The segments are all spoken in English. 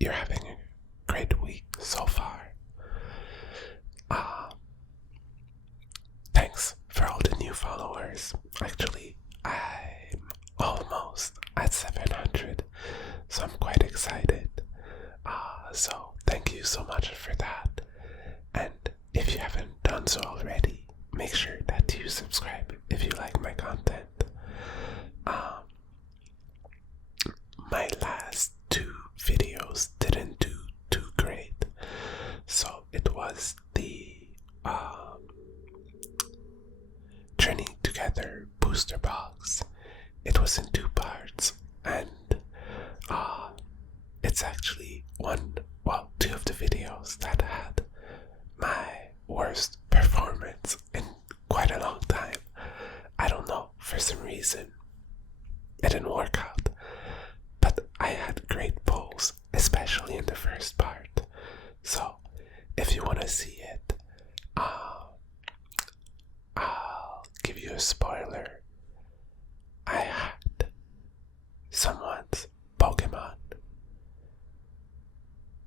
you're having a great week so far. Thanks for all the new followers. Actually, I'm almost at 700, so I'm quite excited. So thank you so much for that. And if you haven't done so already, make sure that you subscribe if you like my content. My last two videos didn't do too great, so it was the Journey Together Booster Box. It was in two parts, and it's actually two of the videos that had my worst performance in quite a long time. I don't know, for some reason it didn't work out, but I had great pulls, especially in the first part. So if you want to see it, I'll give you a spoiler. I had someone's Pokemon.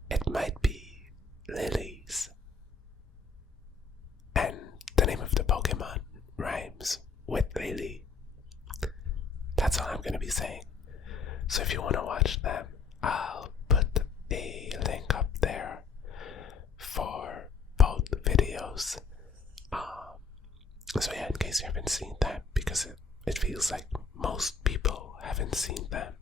It might be Lily's, and the name of the Pokemon rhymes with Lily. That's all I'm gonna be saying. So if you want to watch them, I'll put a link up there for both videos. So yeah, in case you haven't seen them, because it feels like most people haven't seen them.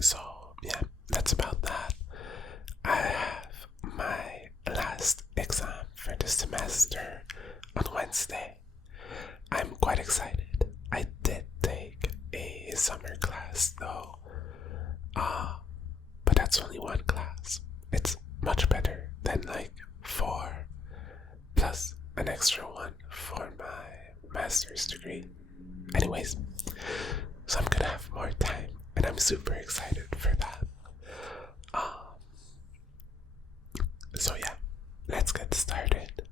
So yeah, that's about that. I have my last exam for the semester on Wednesday. I'm quite excited. I did take a summer class though, but that's only one class. It's much better than like 4 plus an extra one for my master's degree. Anyways, so I'm gonna have more time, and I'm super excited for that. So yeah, let's get started.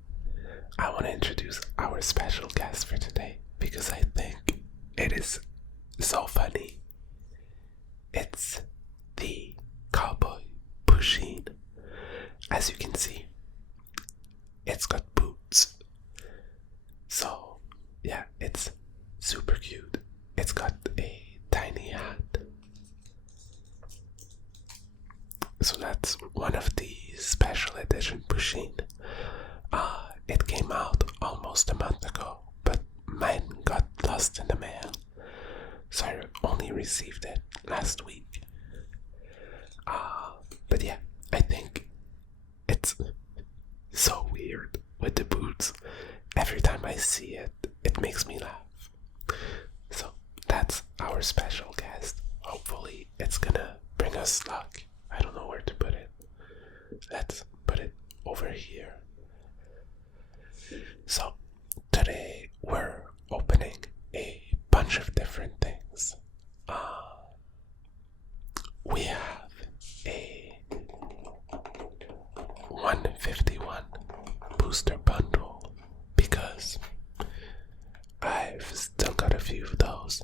I want to introduce our special guest for today because I think it is so funny. It's the cowboy Pusheen. As you can see, it's got boots. So yeah, it's super cute. It's got a tiny hat. So that's one of the special edition Pusheen. It came out almost a month ago, but mine got lost in the mail, so I only received it last week. But yeah, I think it's so weird with the boots. Every time I see it, it makes me laugh. So that's our special guest. Hopefully it's gonna bring us luck. I don't know where to put it. Let's put it over here. So today we're opening a bunch of different things. We have a 151 booster bundle because I've still got a few of those,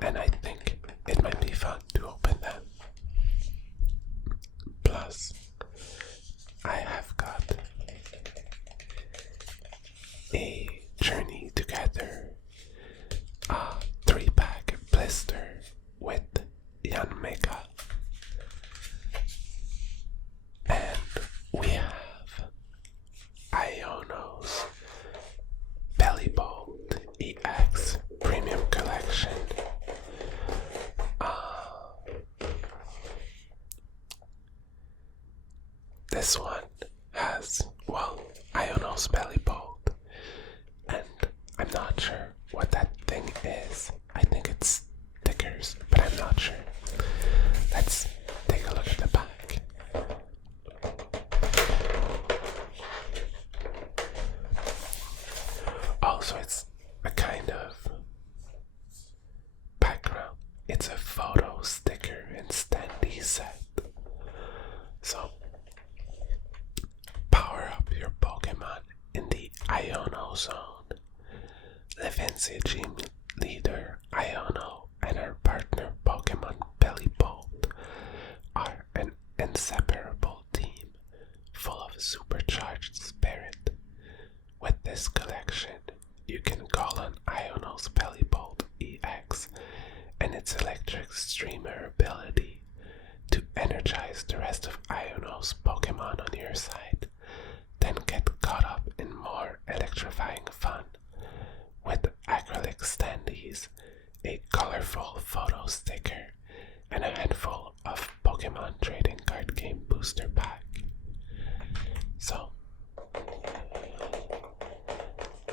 and I think it might be fun to open them. Plus, I have got a Journey Together 3-pack blister with Iono. And we have Iono's Bellibolt EX Premium Collection. This one has, Iono's Bellibolt, and I'm not sure what that thing is. I think it's stickers, but I'm not sure. Let's take a look at the back. Also, it's a kind of background. It's a photo sticker and standee set. So, power up your Pokemon in the Iono zone. Live in gym leader Iono and our partner Pokemon and its electric streamer ability to energize the rest of Iono's Pokemon on your side, then get caught up in more electrifying fun with acrylic standees, a colorful photo sticker, and a handful of Pokemon trading card game booster pack. So,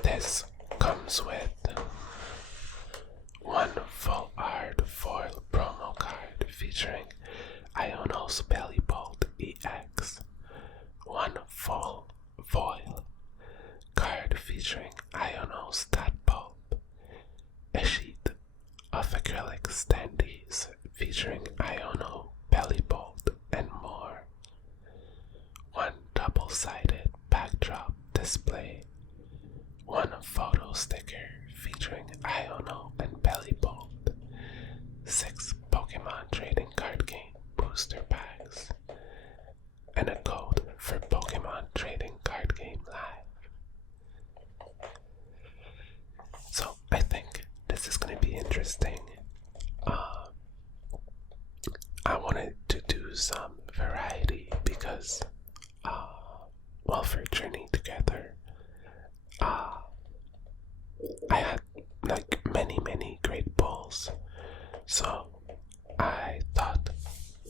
this comes with one full art foil promo card featuring Iono's Bellibolt EX, one full foil card featuring Iono's Tadpulp, a sheet of acrylic standees featuring Iono, Bellibolt, and more, one double-sided backdrop display, one photo sticker featuring Iono and Bellibolt, 6 Pokemon trading card game booster packs, and a code for Pokemon Trading Card Game Live. So I think this is going to be interesting. I wanted to do some variety because, for Journey Together, I had like many great pulls. So I thought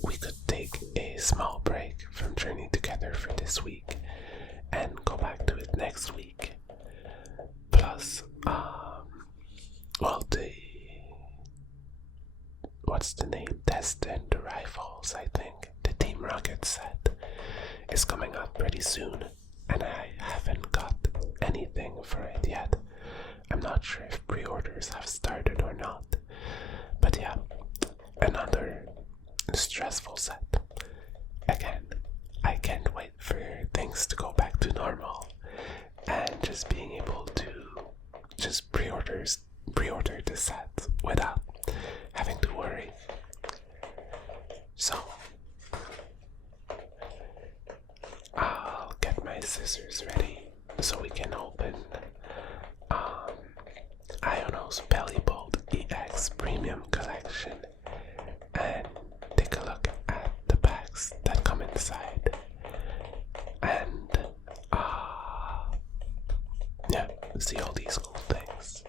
we could take a small break from Journey Together for this week and go back to it next week. Plus, what's the name? Destined Rivals, I think. The Team Rocket set is coming up pretty soon, and I haven't got anything for it yet. I'm not sure if pre-orders have started or not. But yeah, another stressful set. Again, I can't wait for things to go back to normal and just being able to just pre-order the set without having to worry. So I'll get my scissors ready so we can open Iono's Bellibolt EX Premium Collection and take a look at the packs that come inside. And see all these cool things.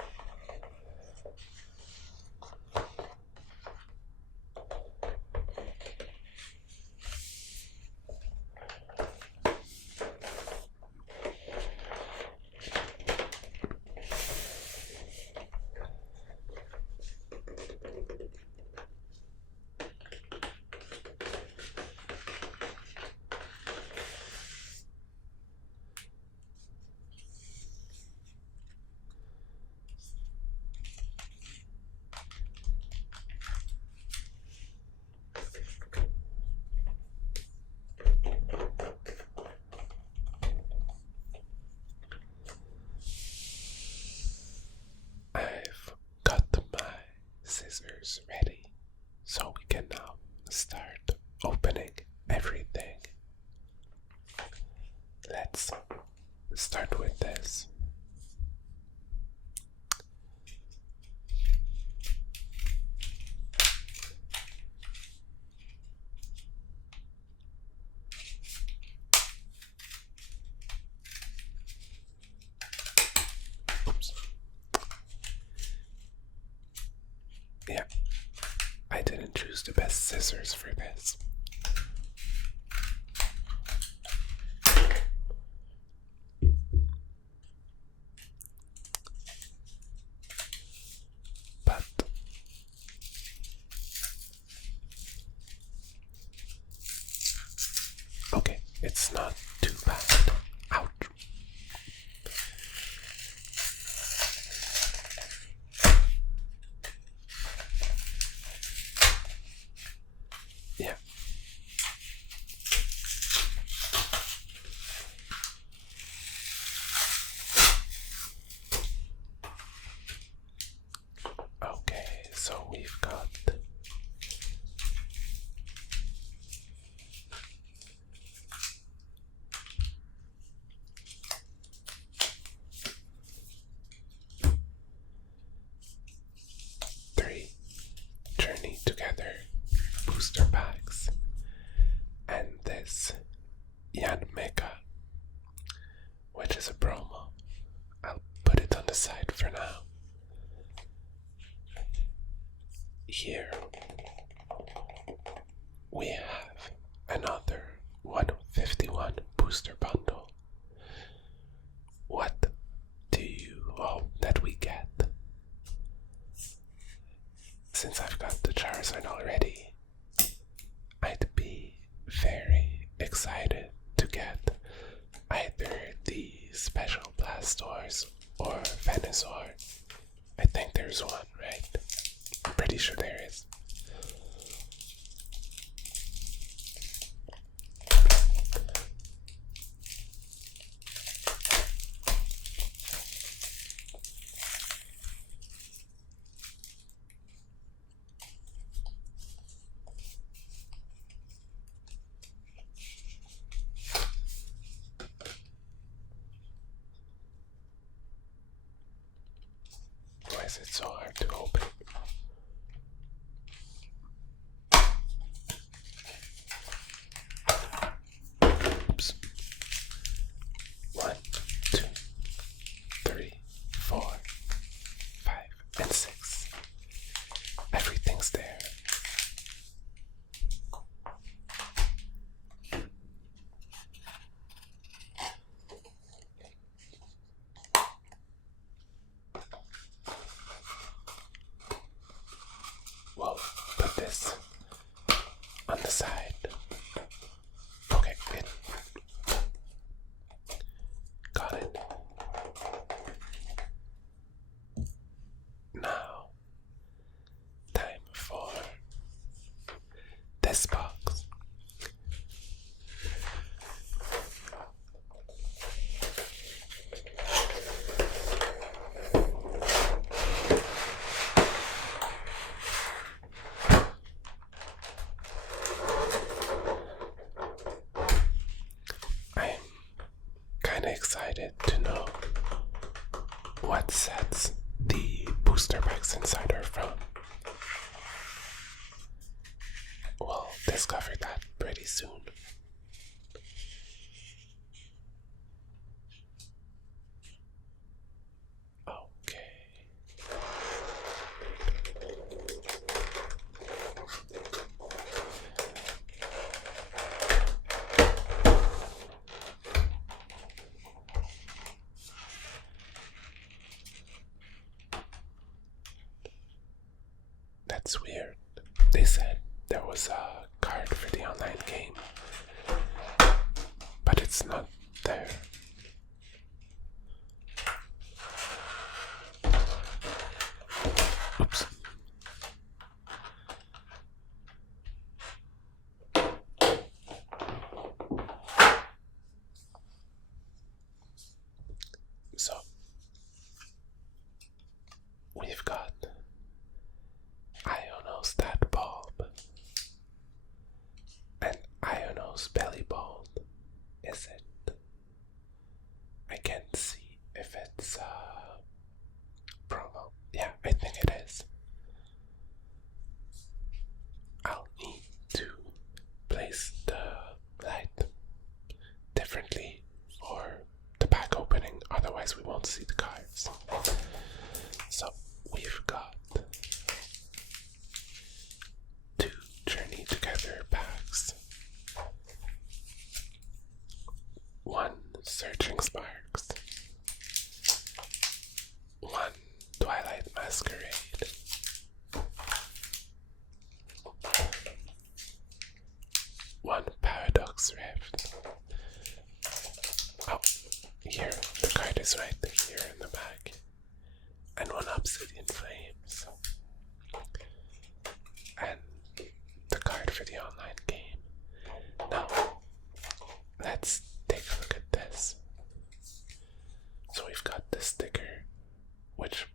I've got my scissors ready, so we can now start opening everything. Let's start with this. Oops. Yeah, I didn't choose the best scissors for this. But okay, it's not too bad. Ouch. Yeah. Okay, so we've got three here we have another 151 booster bundle. What do you hope that we get? Since I've got the Charizard already, I'd be very excited to get either the Special Blastoise or Venusaur. I think there's one, right? I'm pretty sure there is. Why is it so hard to open? Oops. 1, 2, 3, 4, 5, and 6. Everything's there. We'll put this on the side. Okay, good. Got it. Now, time for this box. I'm kind of excited to know what sets the booster packs inside are from. We'll discover that pretty soon. Okay. That's weird. They said there was a card for the online game, but it's not there. Oops. So, we've got Iono's stat bulb and Iono's Bellibolt. Is it? I can't see if it's promo. Yeah, I think it is. I'll need to place the light differently for the pack opening, otherwise we won't see the cards. So we've got 2 Journey Together packs, 1 Searching Sparks, 1 Twilight Masquerade, 1 Paradox Rift. Oh, here, the card is right here in the back. And 1 Obsidian Flames. And the card for the online game. Now, let's take a look at this. So we've got the sticker, which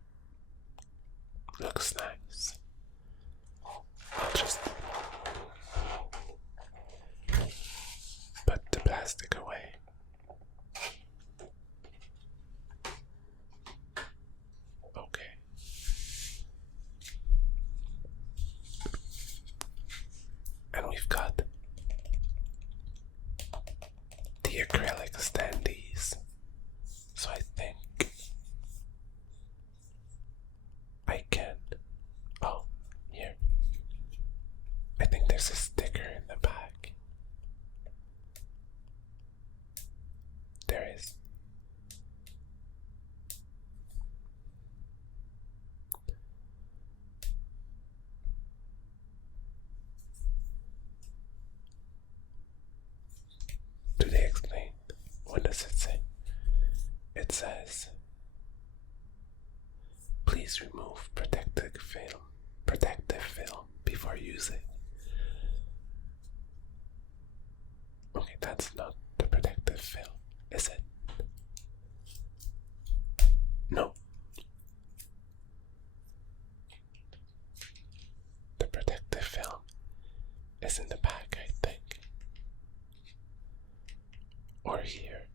looks nice. I'll just put the plastic away. Okay. And we've got the acrylic standees. So I think I can. Oh, does it say? It says, please remove protective film before using. Okay, that's not the protective film, is it? No. The protective film is in the back, I think. Or here.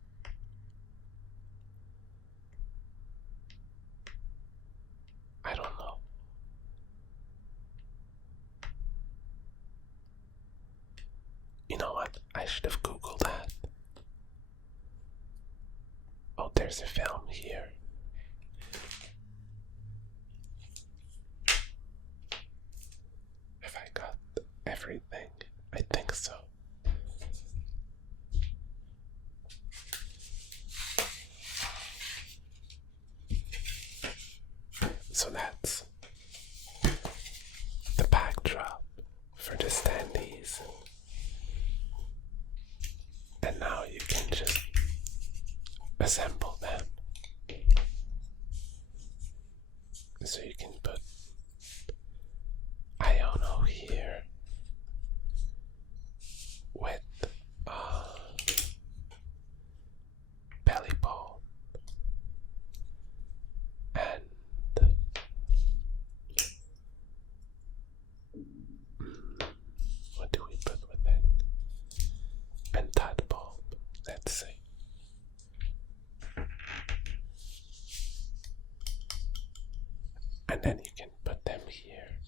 I don't know. You know what? I should have Googled that. Oh, there's a film here. Have I got everything? I think so. So that's the backdrop for the standees. And now you can just assemble them. So you can put Iono here with Bellibolt and what do we put with it? And that bulb, let's see. And then you can put them here.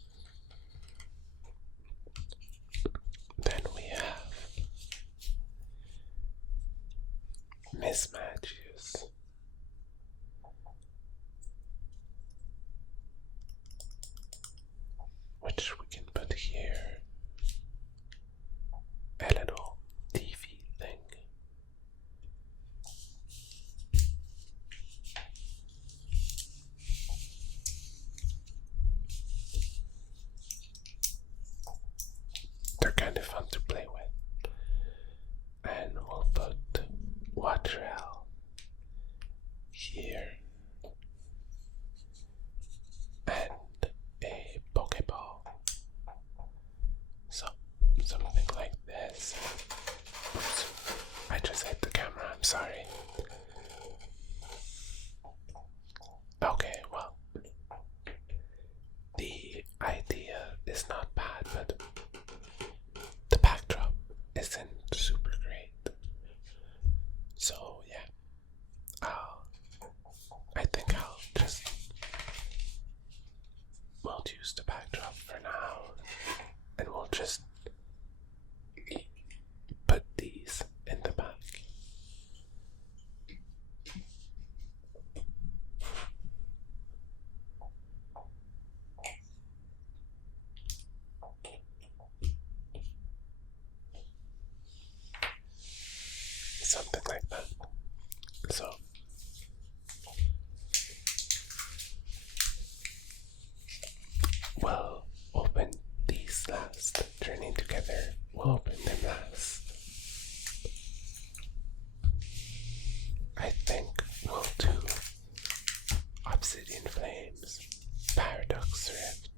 Then we have mismatches. Which we can put here. A little TV thing. They're kind of fun to play with. And we'll put Waterel here. And a Pokeball. So, something like this. Oops. I just hit the camera, I'm sorry. Okay, well, the idea is not bad, but the backdrop isn't super great. So yeah, I think I'll just won't use the backdrop for now, and we'll just put these in the back. Something like that. So we'll open these last. Journey Together, we'll open them last. I think we'll do Obsidian Flames, Paradox Rift,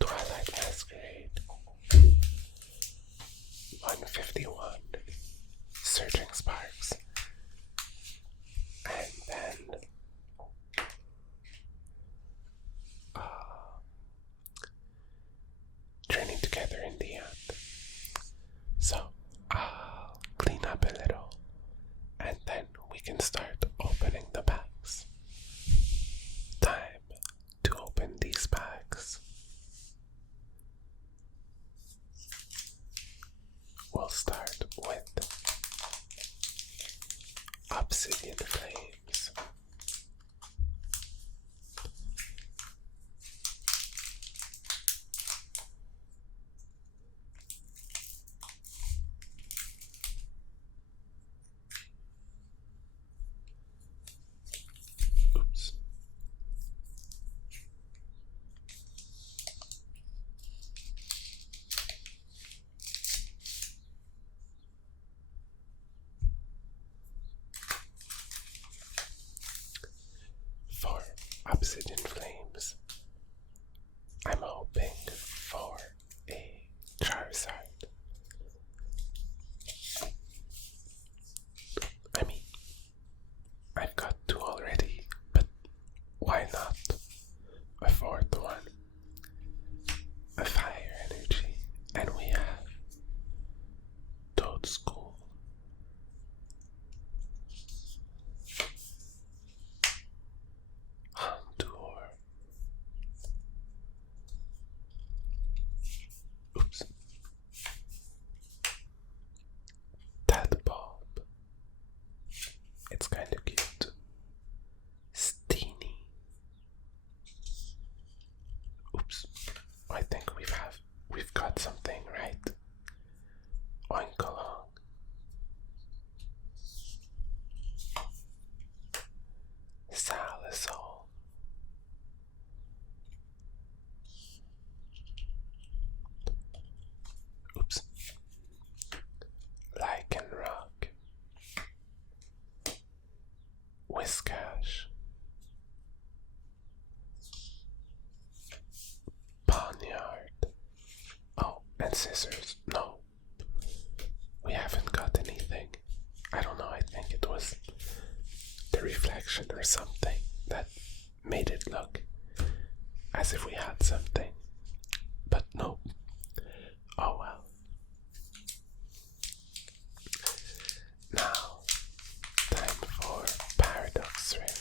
Twilight Masquerade, 151, Surging Sparks, and then Journey Together in the end. So I'll clean up a little and then we can start opening the packs. Time to open these packs. We'll start with scissors. No, we haven't got anything. I don't know, I think it was the reflection or something that made it look as if we had something. But no. Oh well. Now, time for Paradox Rift.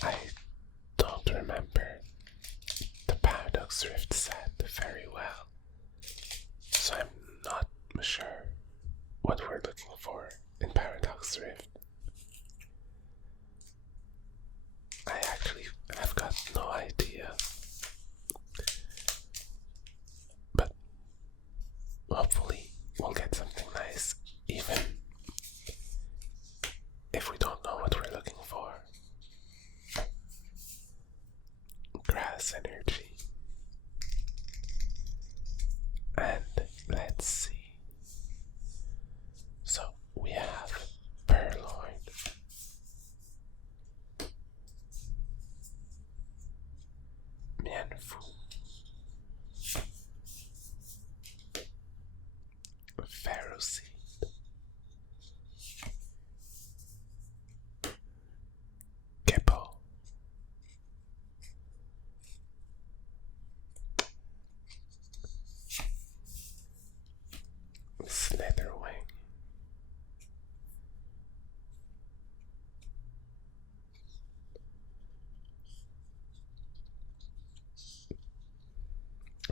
I don't remember the Paradox Rift set very well, so I'm not sure what we're looking for in Paradox Rift. I actually have got no idea, but hopefully we'll get something nice, even if we don't know what we're looking for. Grass energy. And let's see. So we have Purloin, Mienfoo, Pharaoh Seed, Kippo, Slitherwing,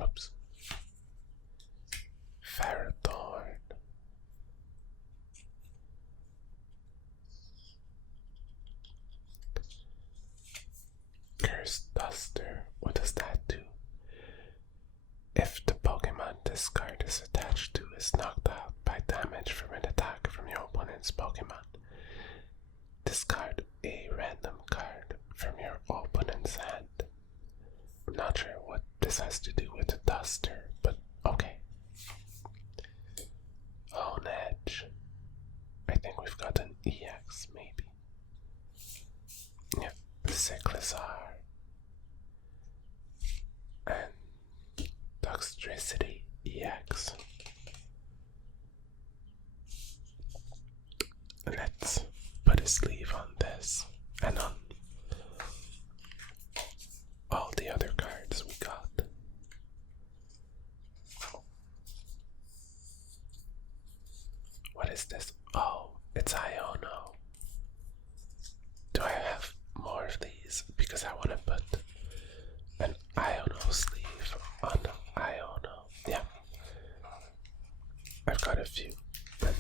oops, Ferrothorn, Cursed Duster. What does that do? If the Pokemon this card is attached to is knocked out by damage from an attack from your opponent's Pokemon, discard a random card from your opponent's hand. I'm not sure what this has to do with the Duster, but okay. Lone Edge. I think we've got an EX, maybe. Yeah, Cyclizar. And Toxtricity EX. Let's put a sleeve on this and on all the other cards we got. What is this? Oh, it's Iono. Do I have more of these? Because I want to put an Iono sleeve on Iono. Yeah. I've got a few. But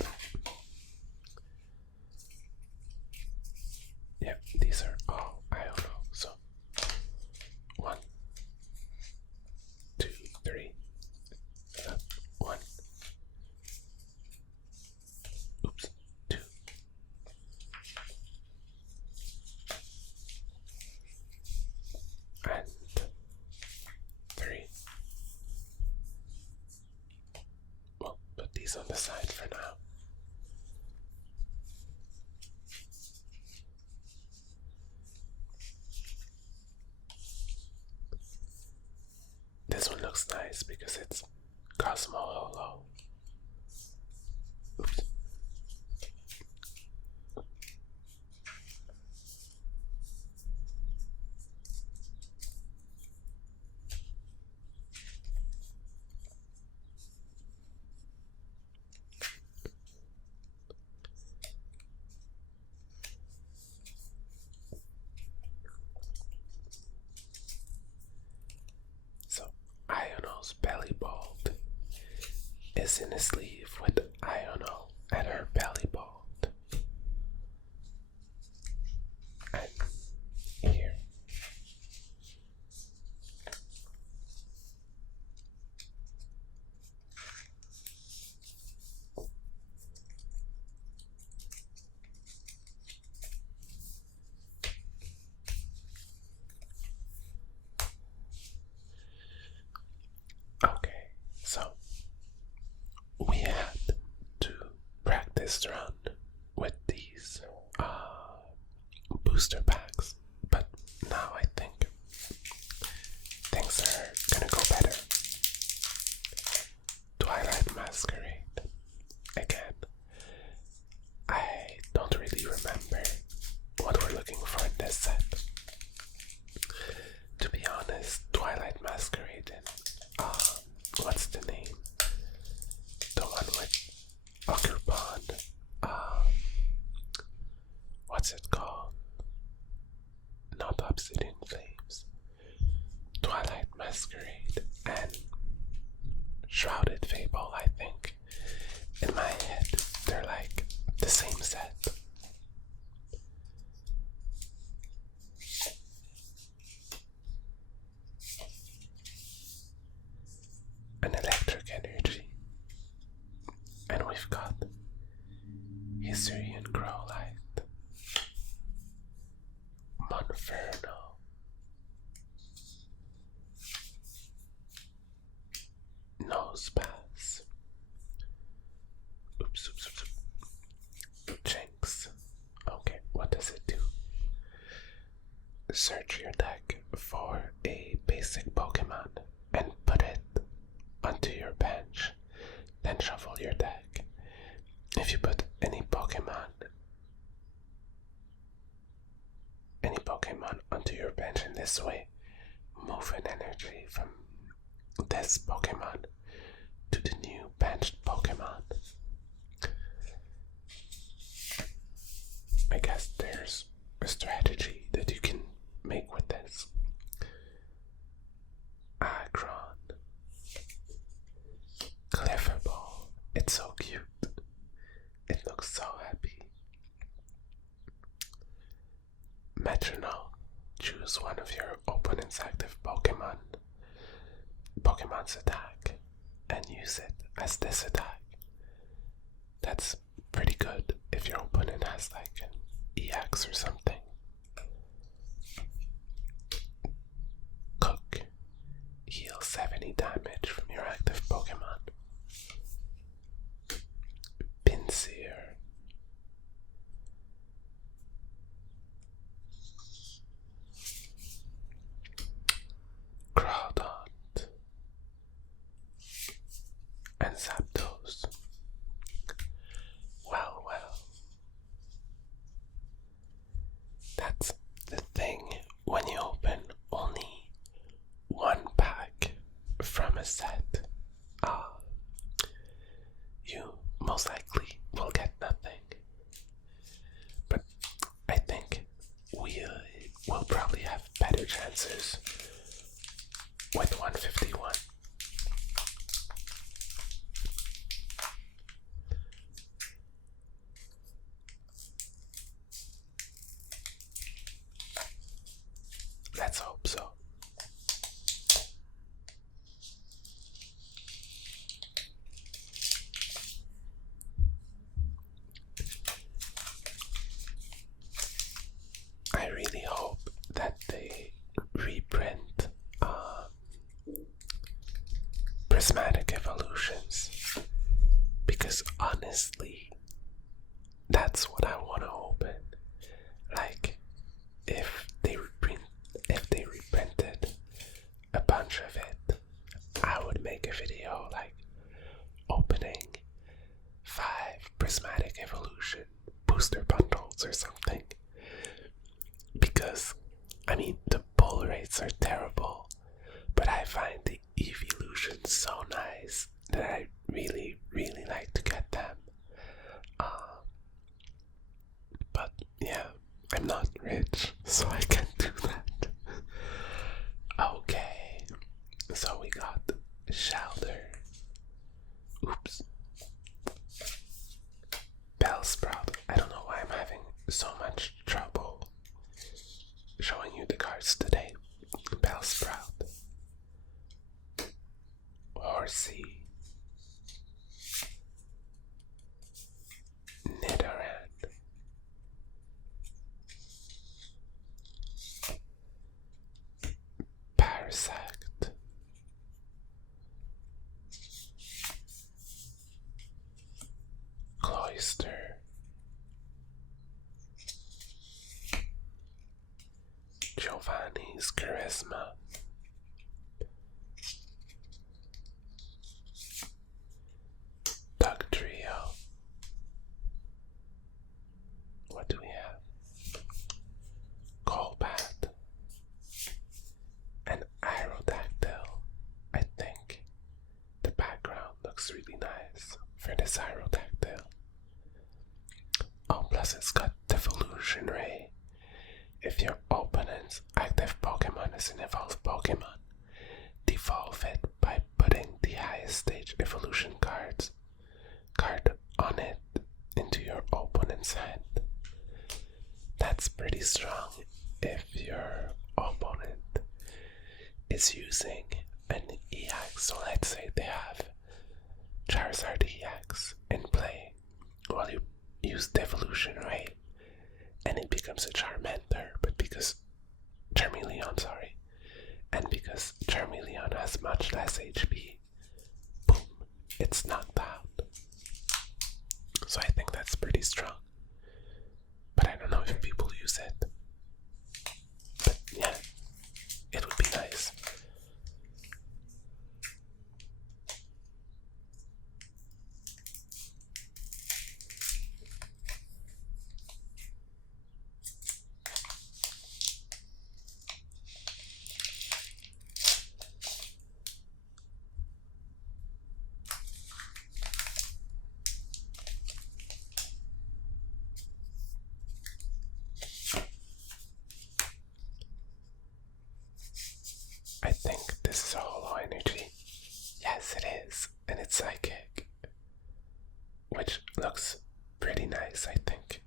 yeah, these are all Iono. So 1, 2, 3. 1. Oops. 2. And 3. We'll put these on the side for now. This one looks nice because it's Cosmo Holo. Oops. So Iono's Bellibolt is in a sleeve with Iono and her Bellibolt. And here. this run with these booster packs, but now I think things are gonna go better. Twilight Masquerade. Again, I don't really remember what we're looking for in this set. To be honest, Twilight Masquerade and what's the name? The one with Occupon. What's it called? Not Obsidian Flames. Twilight Masquerade and Shrouded Fable, I think. In my head, they're like the same set. An Electric Energy. And we've got Hisuian Growlite, Monferno, Nosepass, oops, Jinx. Okay, what does it do? Search your deck for a basic Pokemon and put it onto your bench, then shuffle your deck. If you put any Pokemon onto your bench in this way, move an energy from this Pokemon to the new benched Pokemon. I guess there's a strategy that you can make with this. Aggron, Cleverball, it's so cute. It looks so happy. Metronome, choose one of your opponent's active Pokemon's attack and use it as this attack. That's pretty good if your opponent has like an EX or something. Cook, heal 70 damage from your active Pokemon. Pinsir, Groudon, and Zapdos. Well, that's the thing when you open only one pack from a set. You most likely will get nothing. But I think we will probably have better chances with 151. Let's hope so. I really hope that they reprint Prismatic Evolutions, because honestly, that's what I want to open. Like, if they reprinted a bunch of it, I would make a video like opening 5 Prismatic Evolution booster bundles or something. Because, I mean, the pull rates are terrible, but I find the evolutions so nice that I really, really like to get them. But yeah, I'm not rich, so I can't do that. Okay, so we got Shelter. Oops. Bellsprout. I don't know why I'm having so much trouble showing you the cards today. Bellsprout, Horsey, Nidoran, Parasect, Cloyster, Bonnie's Charisma. Dog Trio. What do we have? Golbat. And Aerodactyl. I think the background looks really nice for this Aerodactyl. Oh, plus it's got Devolution Ray. If your opponent's active Pokemon is an evolved Pokemon, devolve it by putting the highest stage evolution card on it into your opponent's hand. That's pretty strong if your opponent is using an EX. So let's say they have Charizard EX in play. Well, you use Devolution Ray and it becomes a Charmander, but because Charmeleon, sorry, and because Charmeleon has much less HP, boom, it's knocked out. So I think that's pretty strong. But I don't know if people use it. But yeah, it would be nice. I think this is a Holo Energy. Yes, it is. And it's Psychic. Which looks pretty nice, I think.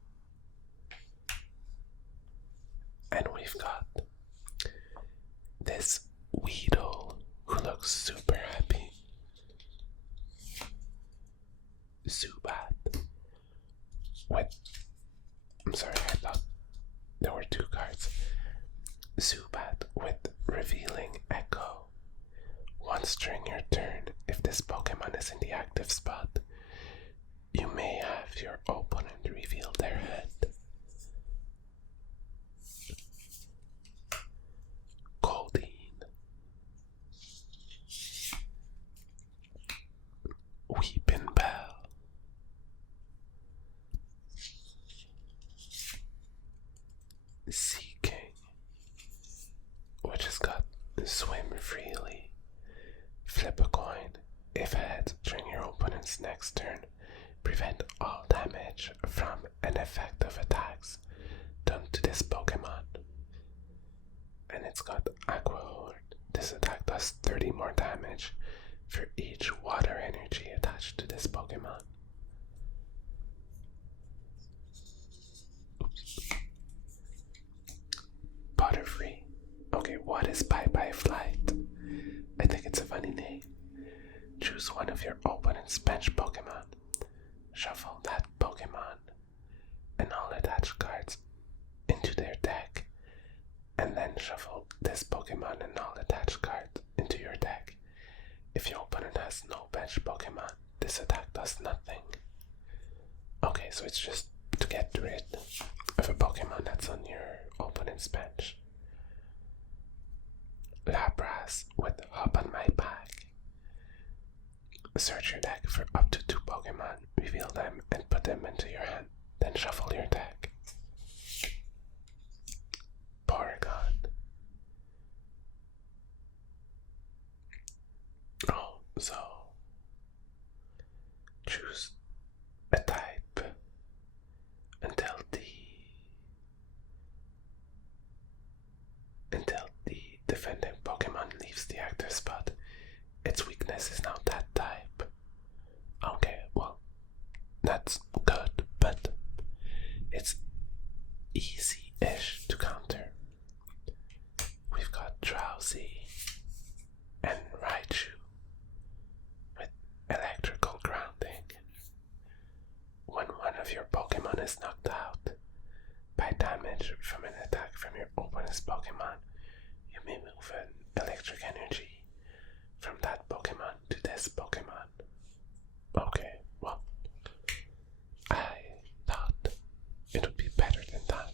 And we've got this Weedle who looks super happy. Zubat. I'm sorry, I thought there were two cards. Zubat with Revealing Echo. Once during your turn, if this Pokemon is in the active spot, you may have your opponent reveal their hand. Goldeen. Weepin' Bell. Sea King, which has got Swim Freely. Flip a coin. If heads during your opponent's next turn, prevent all damage from an effect of attacks done to this Pokemon. And it's got Aqua Horde. This attack does 30 more damage for each water energy attached to this Pokemon. Butterfree. Okay, what is Bye Bye Flight? I think it's a funny name. Choose one of your opponent's bench Pokemon. Shuffle that Pokemon and all attached cards into their deck, and then shuffle this Pokemon and all attached cards into your deck. If your opponent has no bench Pokemon, this attack does nothing. Okay, so it's just to get rid of a Pokemon that's on your opponent's bench. Lapras with Hop on My Back. Search your deck for up to 2 Pokemon, reveal them and put them into your hand, then shuffle your deck. Porygon. Oh, so choose a type until the defending Pokemon leaves the active spot. Its weakness is now that type. Okay, well, that's good, but it's easy-ish to counter. We've got Drowsy and Raichu with electrical grounding. When one of your Pokemon is knocked out by damage from an attack from your opponent's Pokemon, you may move an electric energy from that Pokemon to this Pokemon. Okay, well, I thought it would be better than that.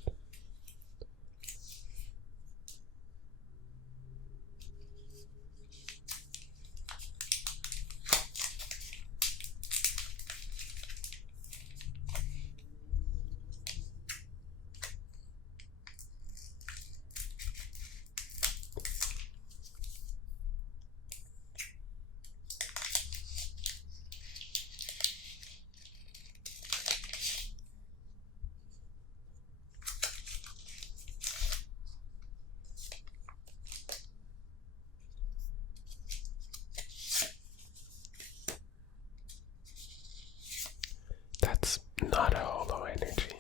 Not a holo energy.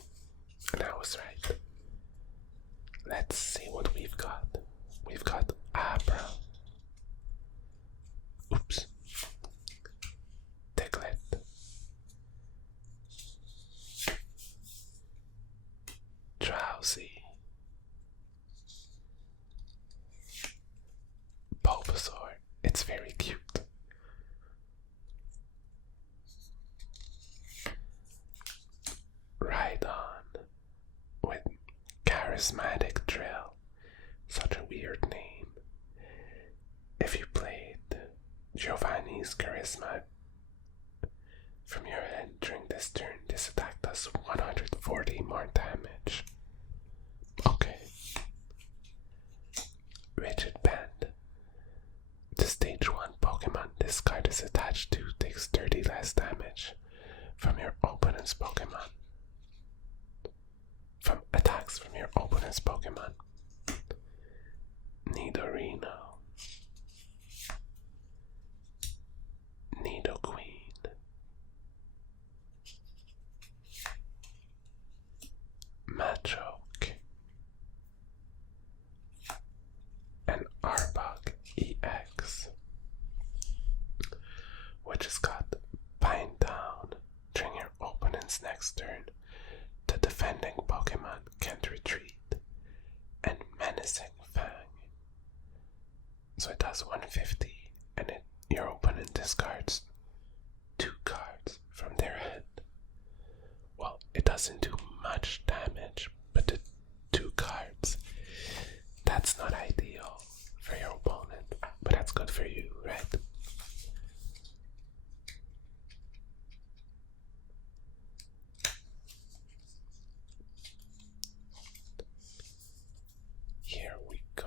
And I was right. Let's see what we've got. We've got Abra. Oops. Diglett. Drowsy. Bulbasaur. It's very cute. Rhydon with Charismatic Drill. Such a weird name. If you played Giovanni's Charisma from your hand during this turn, this attack does 140 more damage. Okay. Rigid Band. The stage 1 Pokemon this card is attached to takes 30 less damage from your opponent's Pokemon. From attacks from your opponent's Pokemon. Nidorino. Nidoqueen. Machoke. And Arbok EX, which has got Bind Down. During your opponent's next turn, the defending Pokemon can't retreat, and Menacing Fang. So it does 150, and your opponent discards 2 cards from their hand. Well, it doesn't do much damage, but the 2 cards, that's not ideal for your opponent, but that's good for you, right? Here we go.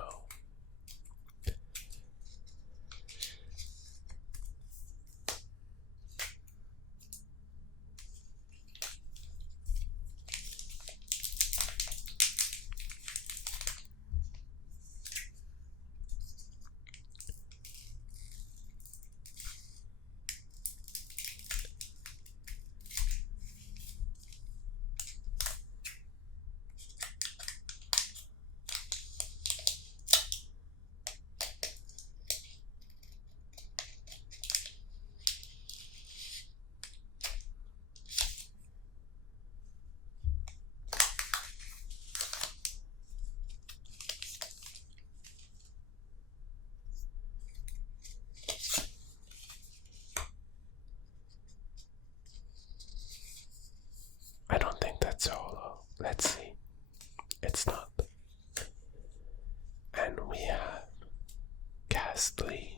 I don't think that's solo. Let's see. It's not. And we have Ghastly,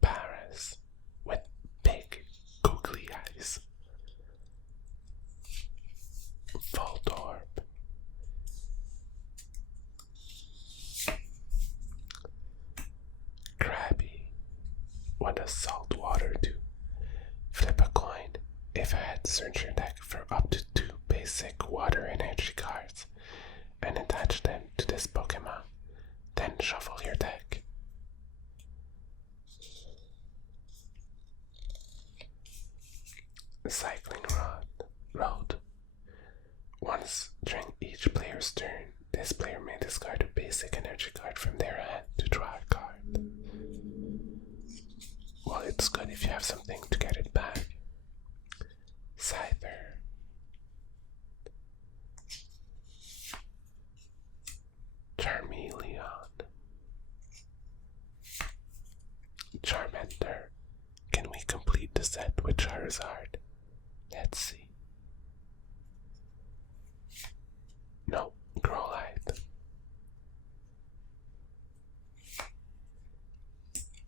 Paris with big googly eyes, Voltorb, Krabby. What does salt water do? Flip a coin. If I had searched your deck for up to 2 basic water energy cards and attach them to this Pokemon, then shuffle your deck. Cycling Road. Once during each player's turn, this player may discard a basic energy card from their hand to draw a card. Well, it's good if you have something to get it back. Scyther. Charmeleon. Charmander. Can we complete the set with Charizard? Let's see. No, Growlithe.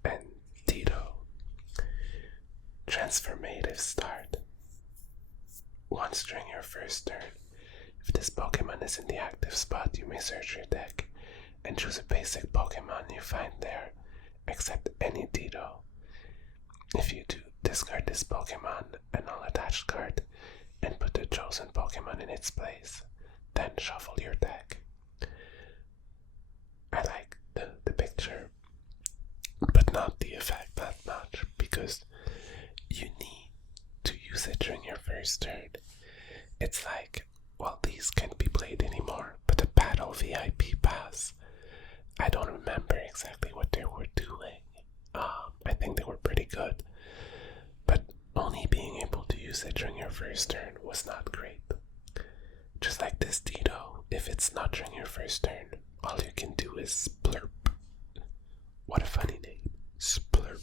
And Tito. Transformative Start. Once during your first turn, if this Pokemon is in the active spot, you may search your deck and choose a basic Pokemon you find there, except any Tito. If you do, discard this Pokemon and all attached card and put the chosen Pokemon in its place. Then shuffle your deck. I like the picture, but not the effect that much, because first turn. It's like, well, these can't be played anymore, but the Battle VIP Pass, I don't remember exactly what they were doing. I think they were pretty good, but only being able to use it during your first turn was not great. Just like this Tito, if it's not during your first turn, all you can do is splurp. What a funny name, splurp.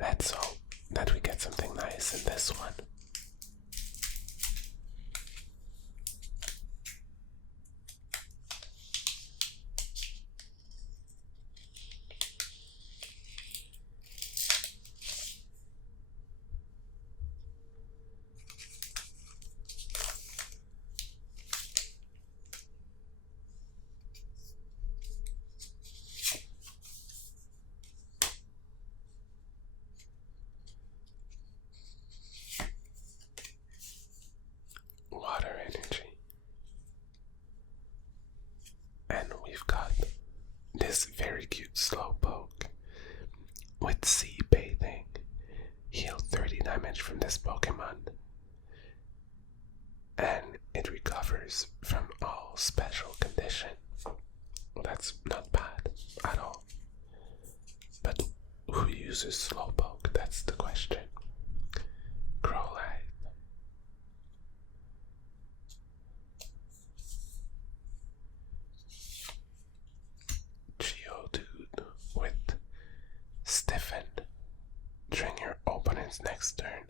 Let's hope that we get something nice in this one. Water energy. And we've got this very cute Slowpoke with Sea Bathing. Heal 30 damage from this Pokemon. And it recovers from all special condition. Well, that's not bad at all. But who uses Slowpoke? That's the question. Growlithe. Geodude with Stiffen. During your opponent's next turn,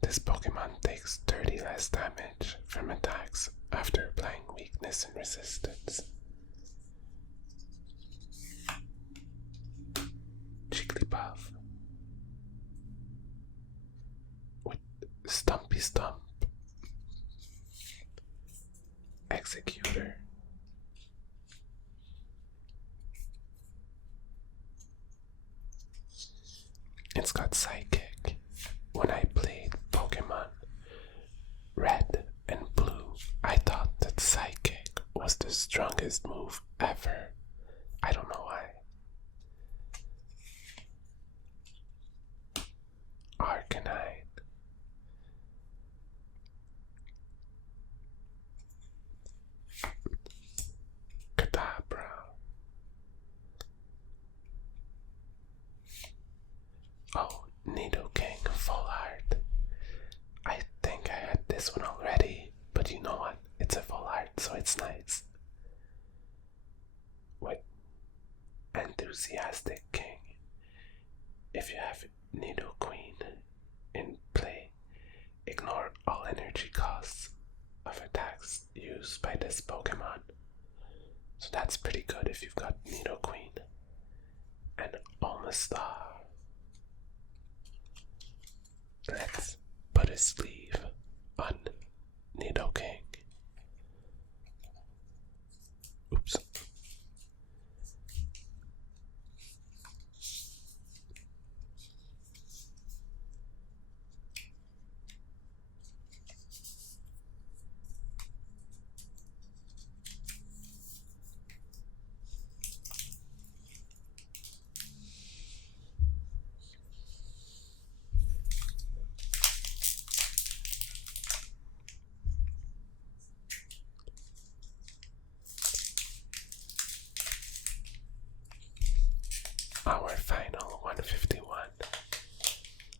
this Pokemon takes 30 less damage from attacks after applying weakness and resistance. Jigglypuff with Stumpy Stump. Executor. It's got Psychic. When I played Pokemon Red and Blue, I thought that Psychic was the strongest move ever. I don't know why. Arcanine. Kadabra. Oh, Nidoking Full Art. I think I had this one already, but you know what? It's a full art, so it's nice. With Enthusiastic King. If you have Nidoqueen in play, ignore all energy costs of attacks used by this Pokemon. So that's pretty good if you've got Nidoqueen. And Omastar. Let's put a sleeve on Nidoking. Oops. Our final 151.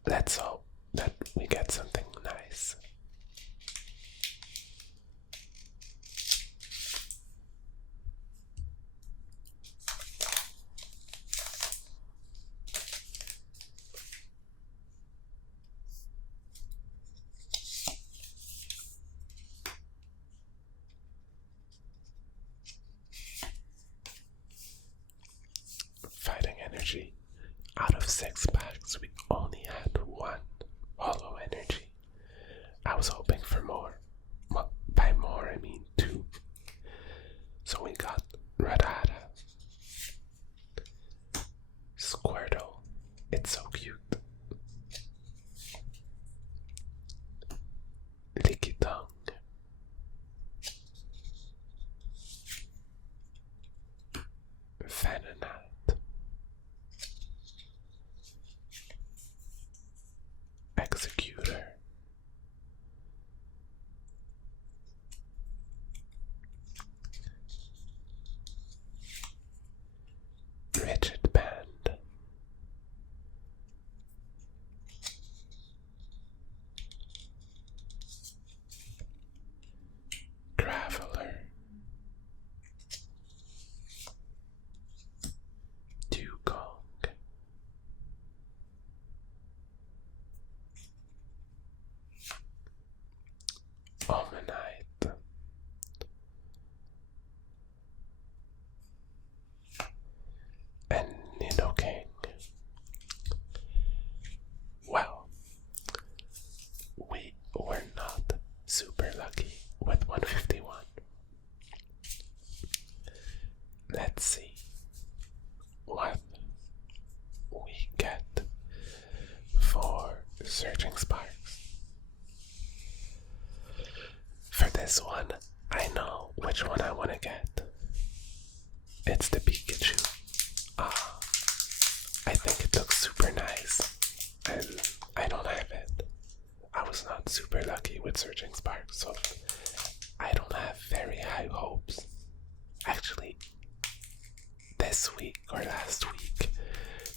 Let's hope that we get something nice. Fighting energy. Out of 6 packs, we only had 1 hollow energy. I was hoping for more. Well, by more, I mean 2. So we got Rattata, Squirtle. It's so cute. Lickitung, searching sparks. For this one, I know which one I want to get. It's the Pikachu. I think it looks super nice, and I don't have it. I was not super lucky with searching sparks, so I don't have very high hopes. Actually, this week or last week,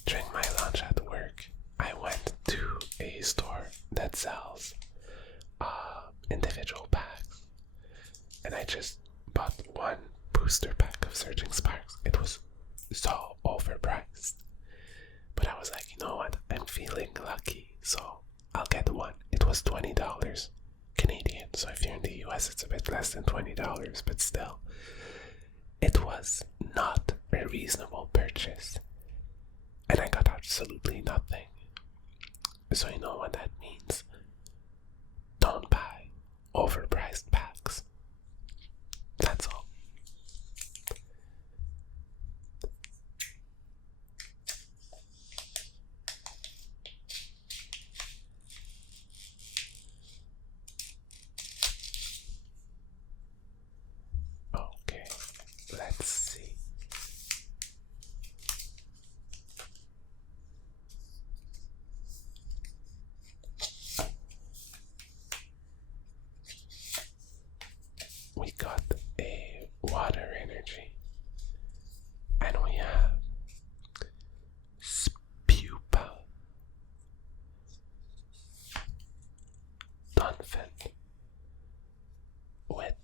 during my lunch at work, I went to a store that sells individual packs, and I just bought one booster pack of searching sparks. It was so overpriced, but I was like, you know what, I'm feeling lucky, so I'll get one. It was $20 Canadian, so if you're in the US it's a bit less than $20, but still, it was not a reasonable purchase, and I got absolutely nothing. So you know what that means. Don't buy overpriced packs. That's all. Okay, let's see. We got a water energy, and we have Spupa, Dunfin with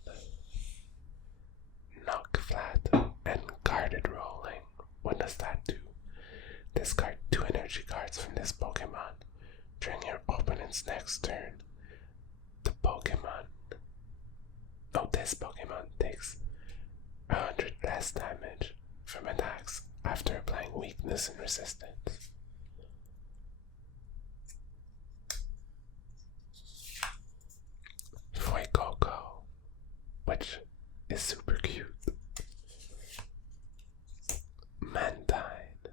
Knock Flat and Guarded Rolling. What does that do? Discard 2 energy cards from this Pokemon during your opponent's next turn. This Pokemon takes 100 less damage from attacks after applying weakness and resistance. Fuecoco, which is super cute. Mantine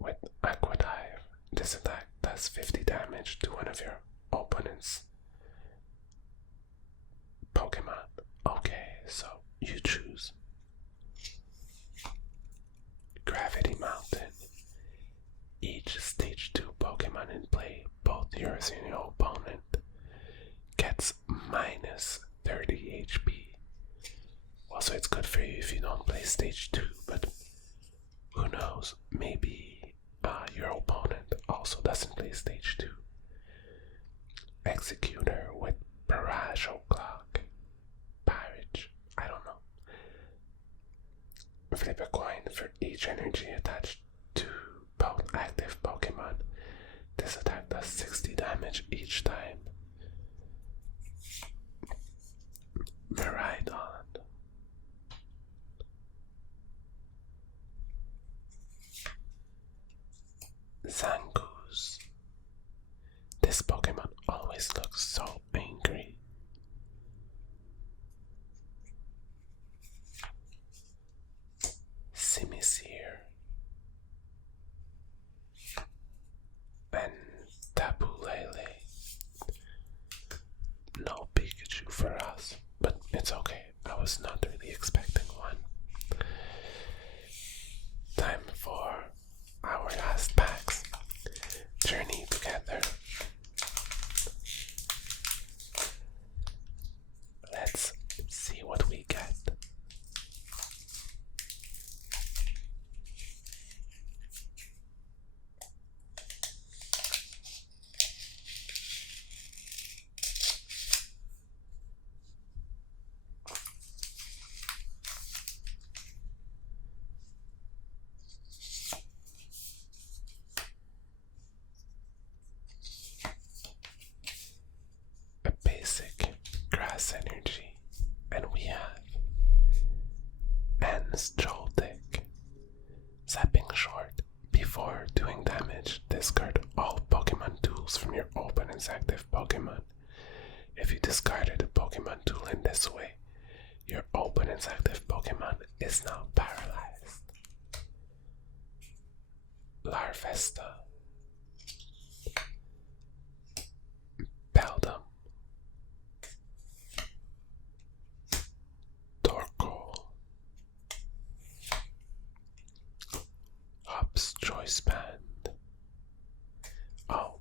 with Aqua Dive. This attack does 50 damage to one of your opponent's Pokemon. Okay, so you choose. Gravity Mountain. Each stage 2 Pokemon in play, both yours and your opponent, gets minus 30 HP. Also, it's good for you if you don't play stage 2, but who knows, maybe your opponent also doesn't play stage 2. Executor with Barrage O'Clock. Parage, I don't know. Flip a coin for each energy attached to both active Pokemon. This attack does 60 damage each time. Miraidon. Zangoose. This Pokemon always looks so angry. Simisear and Tapu Lele. No Pikachu for us, but it's okay. I was not really expecting one. Time for our last packs. Journey Together. Let's see what we get. Energy, and we have Joltik. Zapping short. Before doing damage, discard all Pokemon tools from your opponent's active Pokemon. If you discarded a Pokemon tool in this way, your opponent's active Pokemon is now paralyzed. Larvesta. choice band. Oh,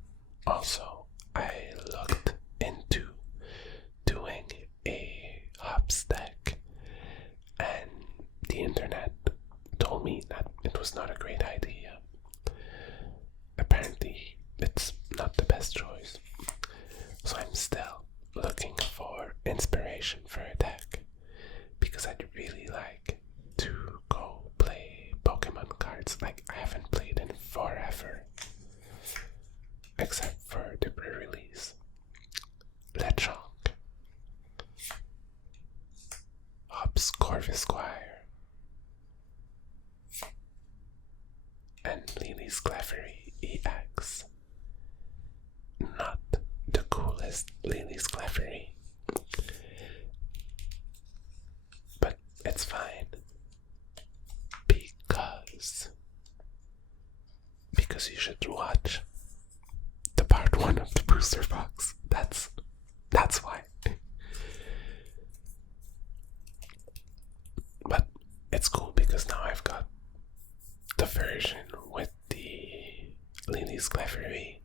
also, I looked into doing a hops deck, and the internet told me that it was not a great idea. Apparently, it's not the best choice. So I'm still looking for inspiration for a deck because I'd really like to go play Pokemon cards like I haven't played in forever, except for the pre-release. Lechonk, Hops Corvisquire, and Lily's Clefairy EX. Not the coolest Lily's Clefairy, but it's fine because you should watch the part 1 of the booster box. That's why. But it's cool because now I've got the version with the Lily's Clefairy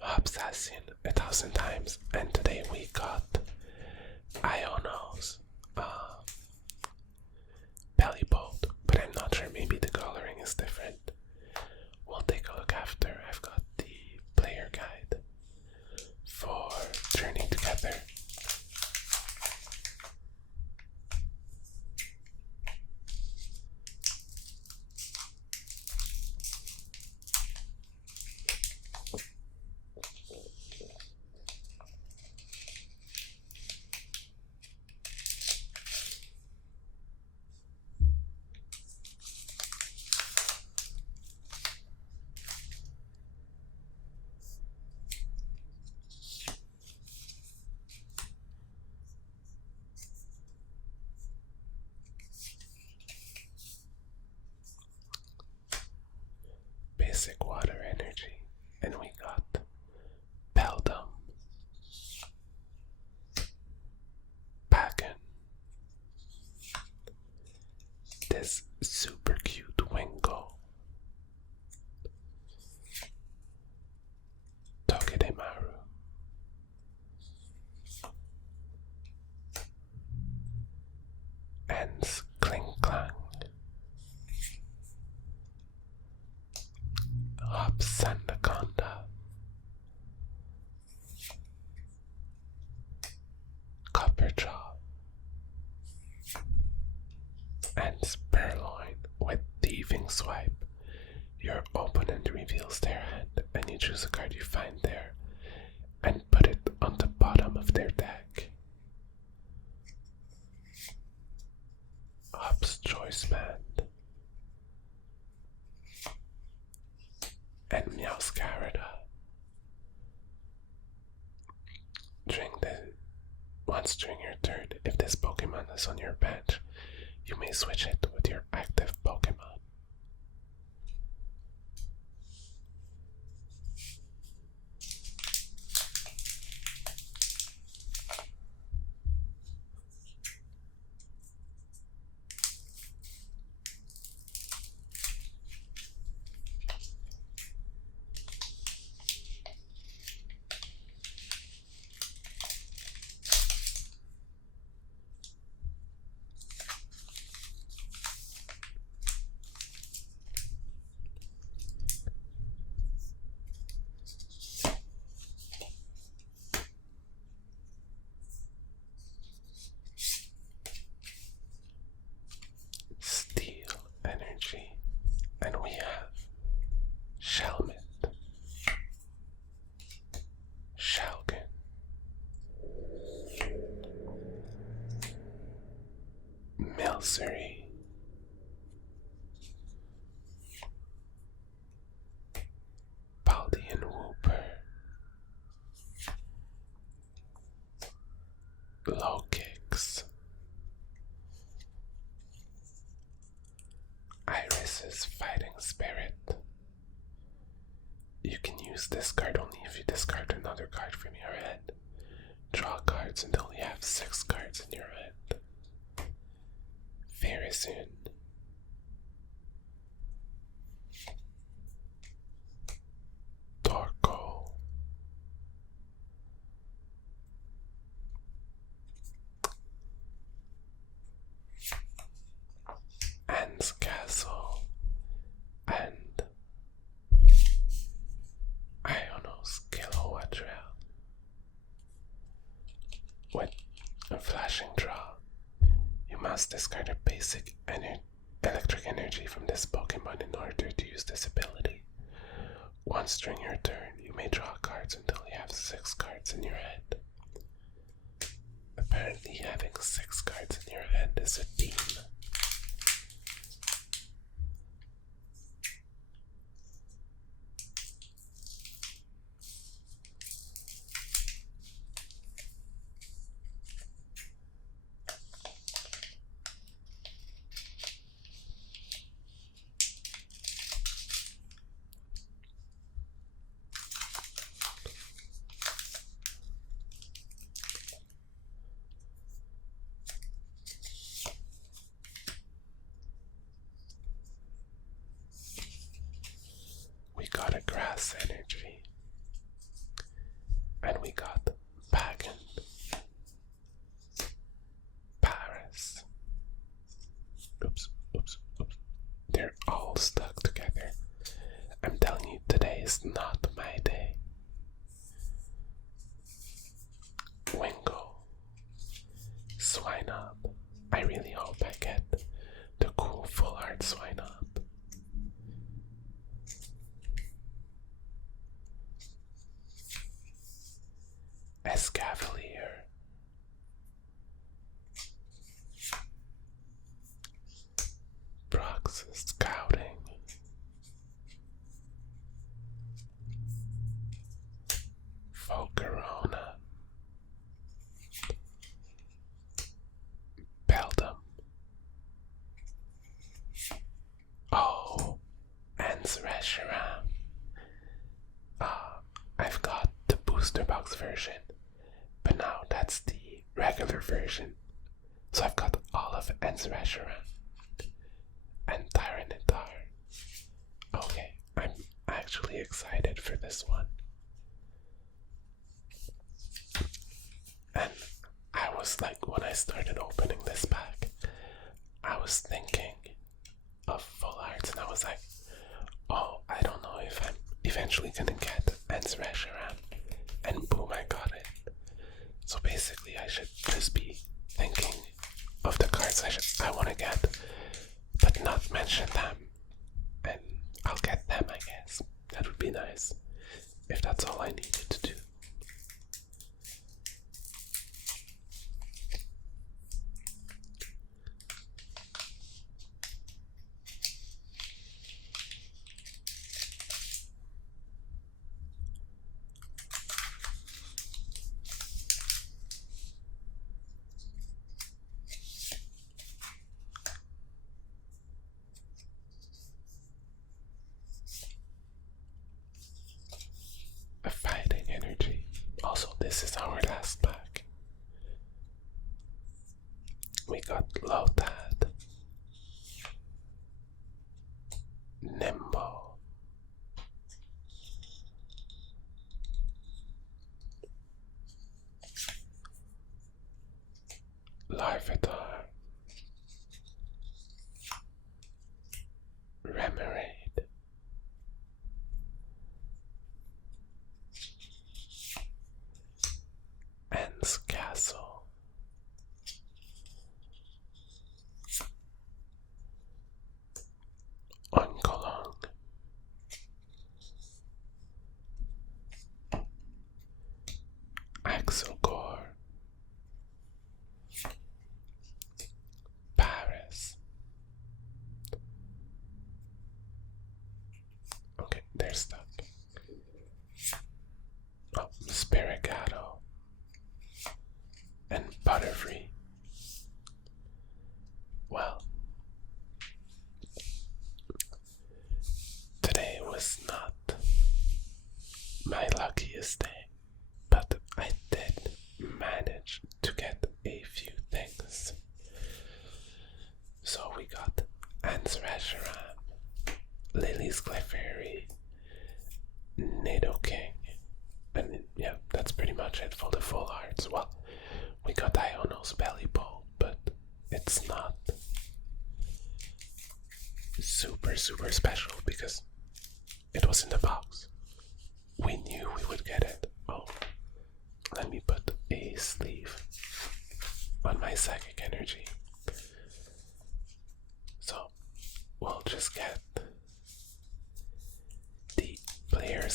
Obsession 1,000 times, and today we got Iono's Bellibolt, but I'm not sure, maybe the coloring is different. We'll take a look after. I've got the player guide for Journey Together. Basic water energy, and we got Beldum, Packen, this super cute Wingo, Togedemaru, and Klinklang, Hops Anaconda, Copperjaw, and Spurloin. With Thieving Swipe, your opponent reveals their hand and you choose a card you find there and put it on the bottom of their deck. Hops Choice Band and Meowscarada. Once during your turn, if this Pokemon is on your bench, you may switch it with your active Pokemon. And we have Shelmet, Shalgan, Milcery, Paldean Wooper, Logix, Iris's Fighting Spirit. You can use this card only if you discard another card from your hand. Draw cards until you have 6 cards in your hand. Very soon. must discard a basic electric energy from this Pokemon in order to use this ability. Once during your turn, you may draw cards until you have 6 cards in your hand. Apparently, having 6 cards in your hand is a theme. We got a grass energy, and we got Pagan, Paris. Oops. They're all stuck together. I'm telling you, today is not my day. Wingo, Swinub. I really hope I get the cool full art Swinub. Escavalier, Brock's Scouting, Volcarona, Beldum, oh, and Reshiram. I've got the booster box version, but now that's the regular version. So I've got all of Enzreshiram and Tyranitar. Okay, I'm actually excited for this one. And I was like, when I started opening this pack, I was thinking of full arts, and I was like, oh, I don't know if I'm eventually gonna get Enzreshiram. And boom, I got it. So basically, I should just be thinking of the cards I want to get, but not mention them. And I'll get them, I guess. That would be nice, if that's all I needed to do. A fighting energy. Also, this is our last pack. We got Lotad, Nimbo, Larvitar, Remoraid, Ends Castle, Onkolong, Axelgore, Paris. Okay, they're stuck. Oh, Spirigato and Butterfree. Well, today was not my luckiest day, but I did manage to get a few things. So we got Enzreshiram, Lily's Clefairy, Nidoking, and yeah, that's pretty much it for the full arts. Well, we got Iono's Bellibolt, but it's not super special because it was in the box. We knew we would get it. Oh, let me put a sleeve on my psychic energy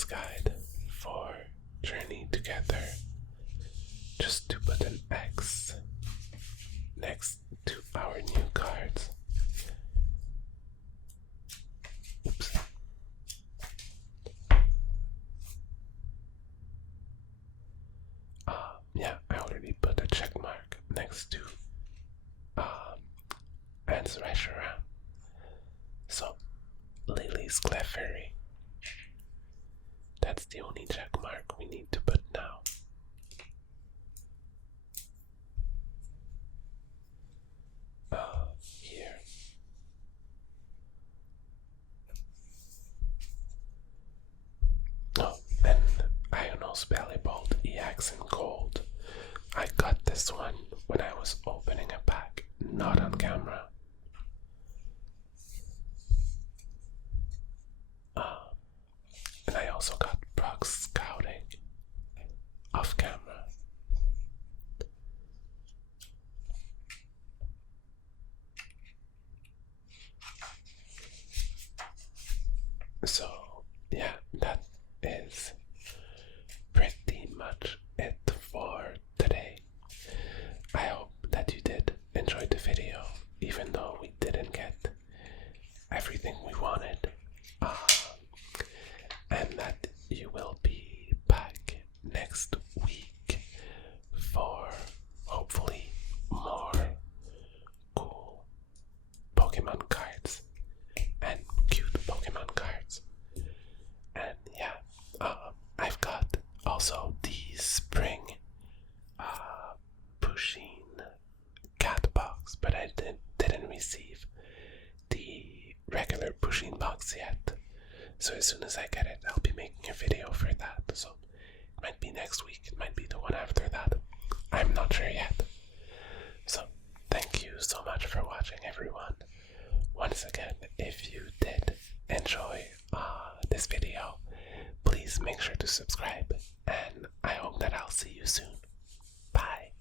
reference guide for Journey Together just to put an X next to our new cards. Oops. Yeah, I already put a check mark next to Ants Rush Around. So, Lily's Clefairy. That's the only check mark we need to put now. Here. Oh, and Iono's Bellibolt EX in gold. I got this one when I was opening a pack, not on camera. And I also got Brock Scouting off camera. So, yeah, that is pretty much it for today. I hope that you did enjoy the video, even though we didn't get everything we wanted. And that you will be back next week for hopefully more cool Pokemon cards and cute Pokemon cards. And yeah, I've got also the spring pushing cat box, but I didn't receive the regular pushing box yet. So as soon as I get it, I'll be making a video for that. So it might be next week, it might be the one after that. I'm not sure yet. So thank you so much for watching, everyone. Once again, if you did enjoy this video, please make sure to subscribe, and I hope that I'll see you soon. Bye.